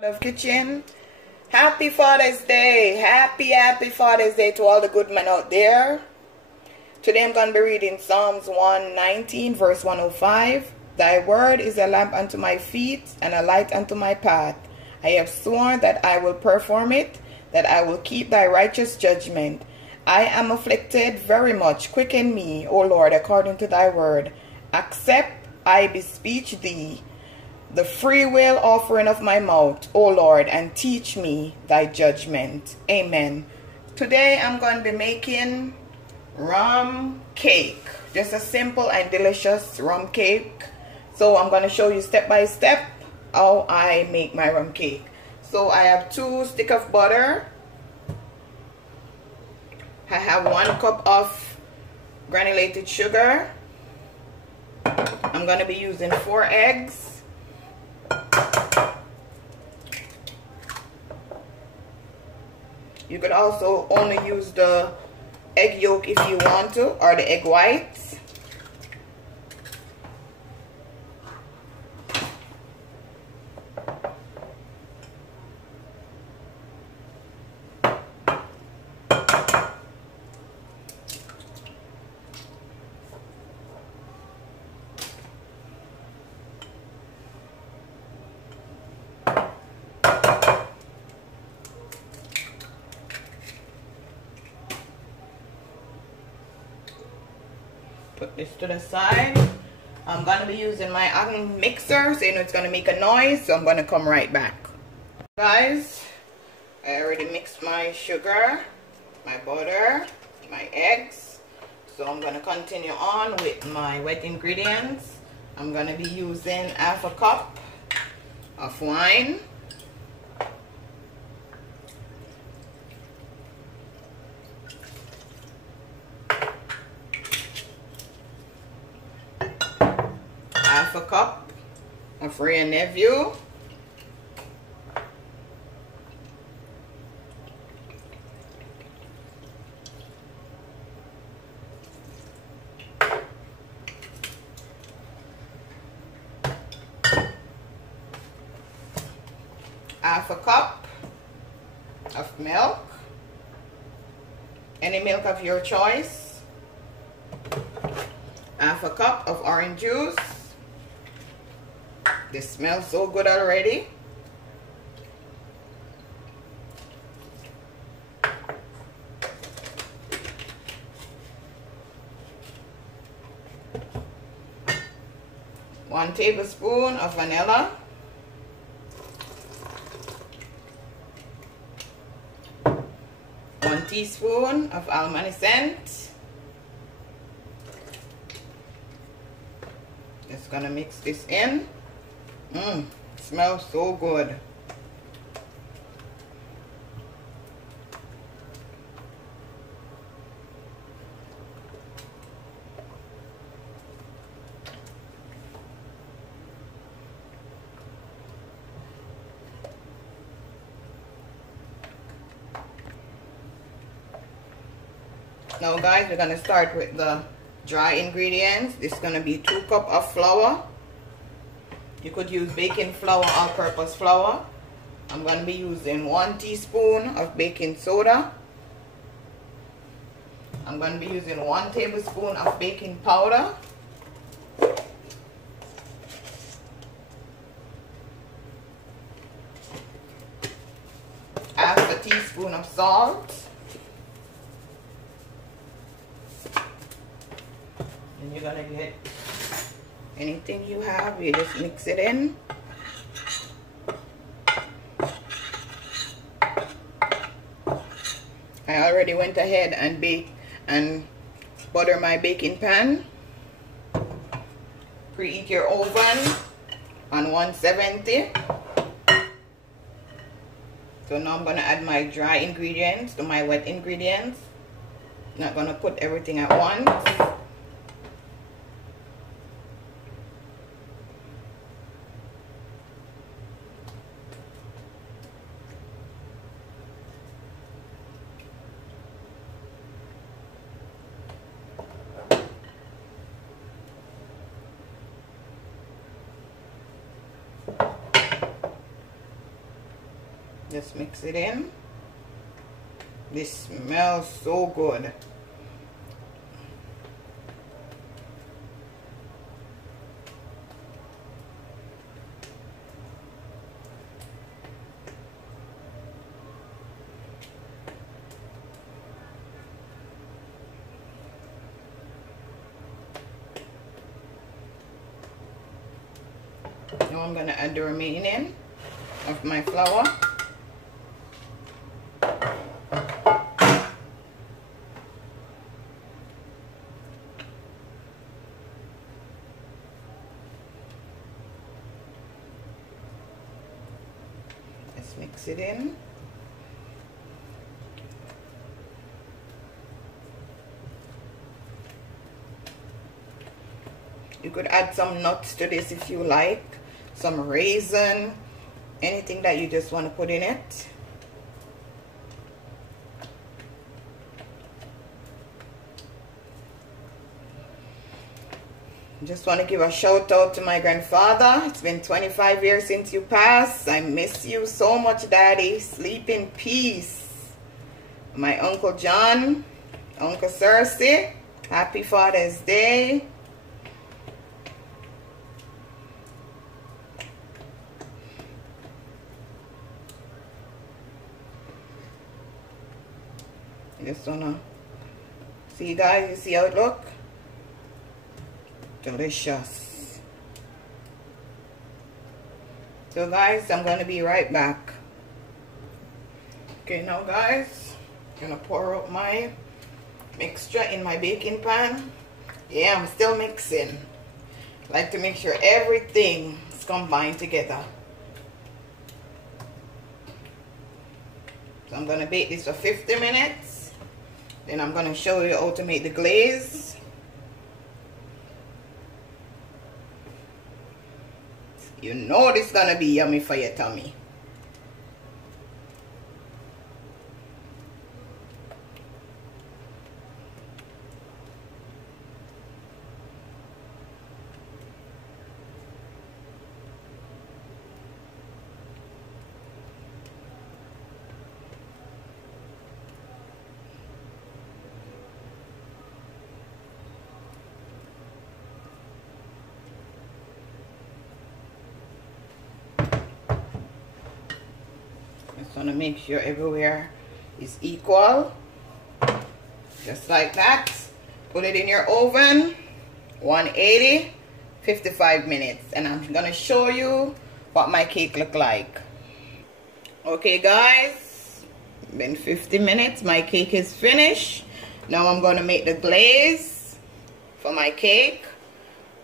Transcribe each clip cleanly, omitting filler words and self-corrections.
Love Kitchen. Happy Father's Day. Happy Father's Day to all the good men out there. Today I'm going to be reading Psalms 119 verse 105. Thy word is a lamp unto my feet and a light unto my path. I have sworn that I will perform it, that I will keep thy righteous judgment. I am afflicted very much. Quicken me, O Lord, according to thy word. Accept, I beseech thee, the free will offering of my mouth, O Lord, and teach me thy judgment. Amen. Today I'm going to be making rum cake. Just a simple and delicious rum cake. So I'm going to show you step by step how I make my rum cake. So I have 2 sticks of butter. I have 1 cup of granulated sugar. I'm going to be using 4 eggs. You could also only use the egg yolk if you want to, or the egg whites. Put this to the side. I'm going to be using my oven mixer, so you know it's going to make a noise, so I'm going to come right back. Guys, I already mixed my sugar, my butter, my eggs, so I'm going to continue on with my wet ingredients. I'm going to be using half a cup of wine, half a cup of Ray and Nephew, half a cup of milk, any milk of your choice, half a cup of orange juice. This smells so good already. One tablespoon of vanilla. 1 teaspoon of almond essence. Just gonna mix this in. Smells so good. Now guys, we're going to start with the dry ingredients. This is going to be 2 cups of flour. You could use baking flour, all-purpose flour. I'm going to be using 1 teaspoon of baking soda. I'm going to be using 1 tablespoon of baking powder. Half a teaspoon of salt. And you're going to get anything you have, you just mix it in. I already went ahead and baked and butter my baking pan. Preheat your oven on 170. So now I'm going to add my dry ingredients to my wet ingredients. Not going to put everything at once. Just mix it in. This smells so good. Now I'm going to add the remaining of my flour. Let's mix it in. You could add some nuts to this if you like. Some raisin, anything that you just want to put in it. Just want to give a shout out to my grandfather. It's been 25 years since you passed. I miss you so much, Daddy. Sleep in peace. My Uncle John, Uncle Cersei, happy Father's Day. Just wanna see, guys, you see how it look? Delicious. So guys, I'm gonna be right back. Okay, now guys, I'm gonna pour out my mixture in my baking pan. Yeah, I'm still mixing. Like to make sure everything is combined together. So I'm gonna bake this for 50 minutes. Then I'm gonna show you how to make the glaze. You know this is gonna be yummy for your tummy. Just want to make sure everywhere is equal. Just like that. Put it in your oven. 180, 55 minutes. And I'm going to show you what my cake look like. Okay guys, been 50 minutes. My cake is finished. Now I'm going to make the glaze for my cake.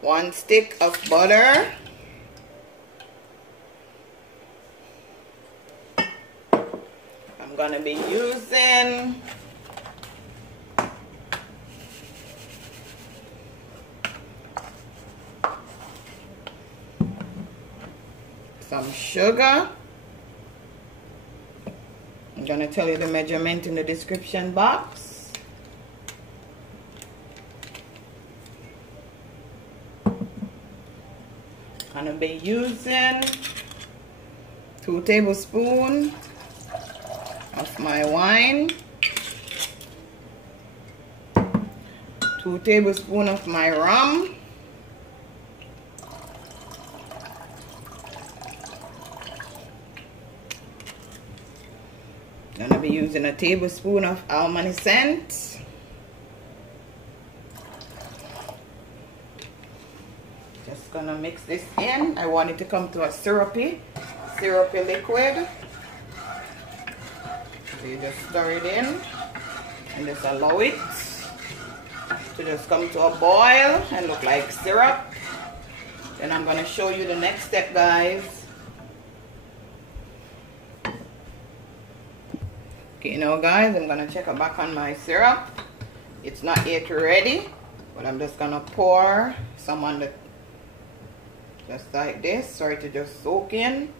1 stick of butter. I'm gonna be using some sugar. I'm gonna tell you the measurement in the description box. I'm gonna be using 2 tablespoons of my wine, 2 tablespoons of my rum, gonna be using a tablespoon of almond essence, just gonna mix this in. I want it to come to a syrupy liquid. So you just stir it in and just allow it to just come to a boil and look like syrup. Then I'm going to show you the next step, guys. Okay, now guys, I'm going to check it back on my syrup. It's not yet ready, but I'm just going to pour some on the, just like this, for it to just soak in.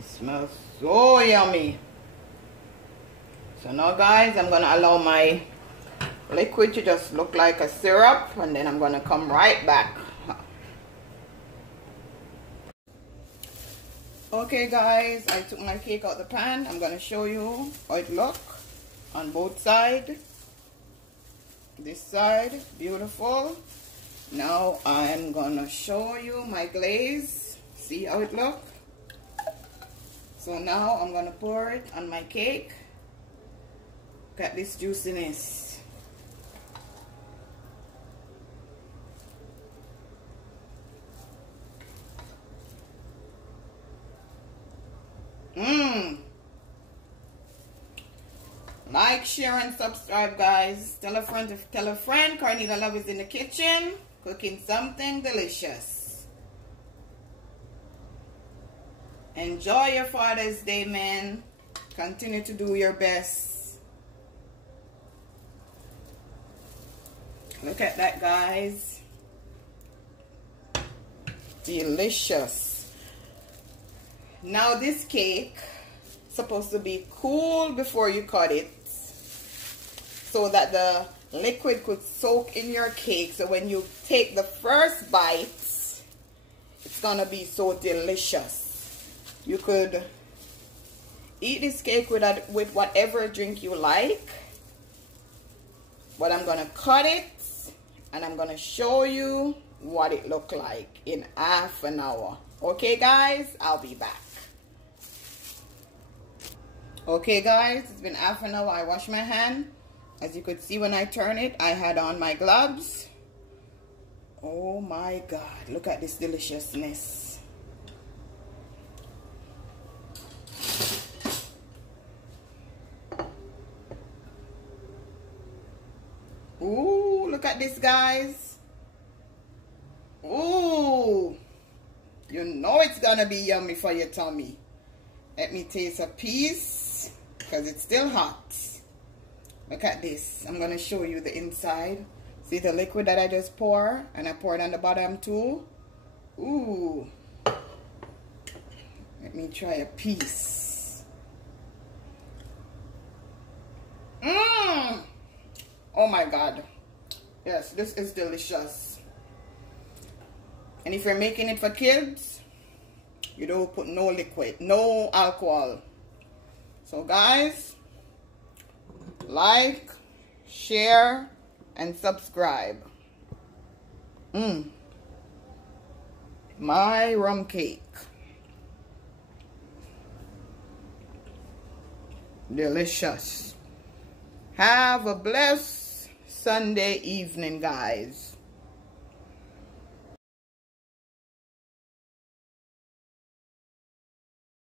It smells so yummy. So now guys, I'm gonna allow my liquid to just look like a syrup, and then I'm gonna come right back. Okay guys, I took my cake out the pan. I'm gonna show you how it look on both sides. This side, beautiful. Now I'm gonna show you my glaze. See how it look? So now I'm gonna pour it on my cake. Look at this juiciness. Like, share, and subscribe, guys. Tell a friend. Tell a friend. Cornelia Love is in the kitchen cooking something delicious. Enjoy your Father's Day, man. Continue to do your best. Look at that, guys. Delicious. Now this cake is supposed to be cool before you cut it, so that the liquid could soak in your cake. So when you take the first bite, it's gonna be so delicious. You could eat this cake with whatever drink you like. But I'm gonna cut it and I'm gonna show you what it looked like in half an hour. Okay guys, I'll be back. Okay guys, it's been half an hour. I washed my hand. As you could see, when I turn it, I had on my gloves. Oh my God, look at this deliciousness. Ooh, look at this, guys. Ooh, you know it's gonna be yummy for your tummy. Let me taste a piece, because it's still hot. Look at this. I'm going to show you the inside. See the liquid that I just pour? And I poured on the bottom too. Ooh. Let me try a piece. Mmm. Oh my God. Yes, this is delicious. And if you're making it for kids, you don't put no liquid, no alcohol. So guys, like, share, and subscribe. My rum cake. Delicious. Have a blessed Sunday evening, guys.